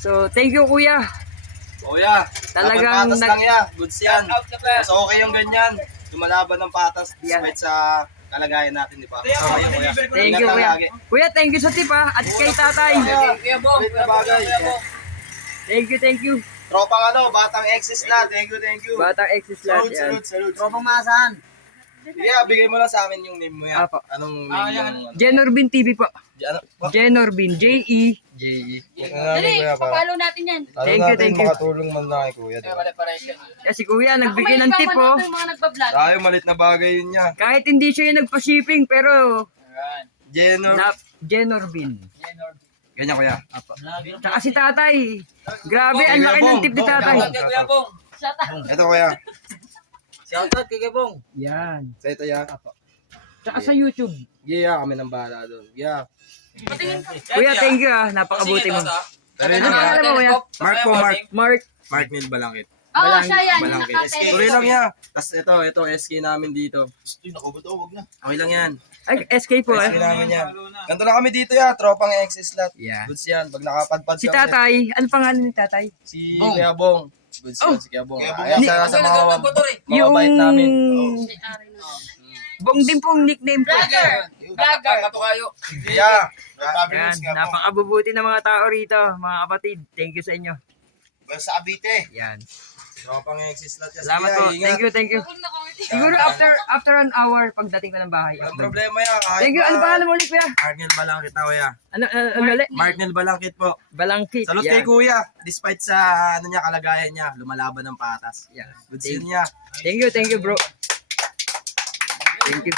So, thank you kuya. Kuya, Talagang dapat patas lang yan. Goods yan. Mas okay yung ganyan. Lumalaban ng patas despite sa kalagayan natin, di ba? Okay, kuya. Thank you Ingat lang kuya. lagi. Kuya, thank you sa tip ha. At kay tatay. Ulit na bagay. Thank you. Tropang batang exes na. Thank you. Batang exes lahat yan. Salute. Tropang masahan. Yeah, bigay mo lang sa amin yung name mo yan. Apo. Anong name yung Jenorbin TV po. Ano? Jenorbin. J-E. J.E. Dali, papalo natin yan. Thank you. Makatulong man lang kay kuya. Diba? Kasi kuya, Ako nagbigay may ng tip po. nagpapanood ng mga nagbablog. Tayo, malit na bagay yun niya. Kahit hindi siya yung nagpa-shipping, pero Jenor. Jenorbin. Ganyan kuya. Tsaka si tatay. Grabe, ang laki ng tip ni tatay. Ito kuya. Shoutout kay Gabong. Yan. Sa ito ya. Tsaka sa YouTube. Yeah, kami nang bahala doon. Yeah. Patingin ko. Kuya, thank you ah. Napakabuti mo. Pero Ano pangalan mo kuya? Mark po, Mark. Mark. Mark Neil Balangkit. Oo, siya yan. Yung Balangkit. nakatay. Tuloy lang yan. Tapos ito SK namin dito. Wag na. Okay lang yan. Ay, SK po SK eh. namin yan. Ganito lang kami dito ya. Tropang exes lot. Yeah. Goods yan. Pag nakapadpad Si kami. tatay, ano pangalan ni tatay? Si Kuya Bong. Goods yan, si Kuya Bong. Kuya Bong. Ayan, sa mga Yung mabait namin. Bong din pong nickname ko. Vlogger. Yeah. Yan, napakabubuti ng mga tao rito, mga kapatid. Thank you sa inyo. Sa Abite. Yan. Tropang exes lot. Yes, Salamat kuya, po. ingat. Thank you. Siguro after an hour pagdating ko ng bahay. Walang problema yan. Kahit Thank you. Ano pangalan mo ulit kuya? Mark Neil Balangkit na kuya. Ano ulit? Mark Neil Balangkit po. Balangkit. Salute kay Yan. kuya. Despite sa kalagayan niya, lumalaban ng patas. Yan. Good scene niya. Thank you bro. Thank you.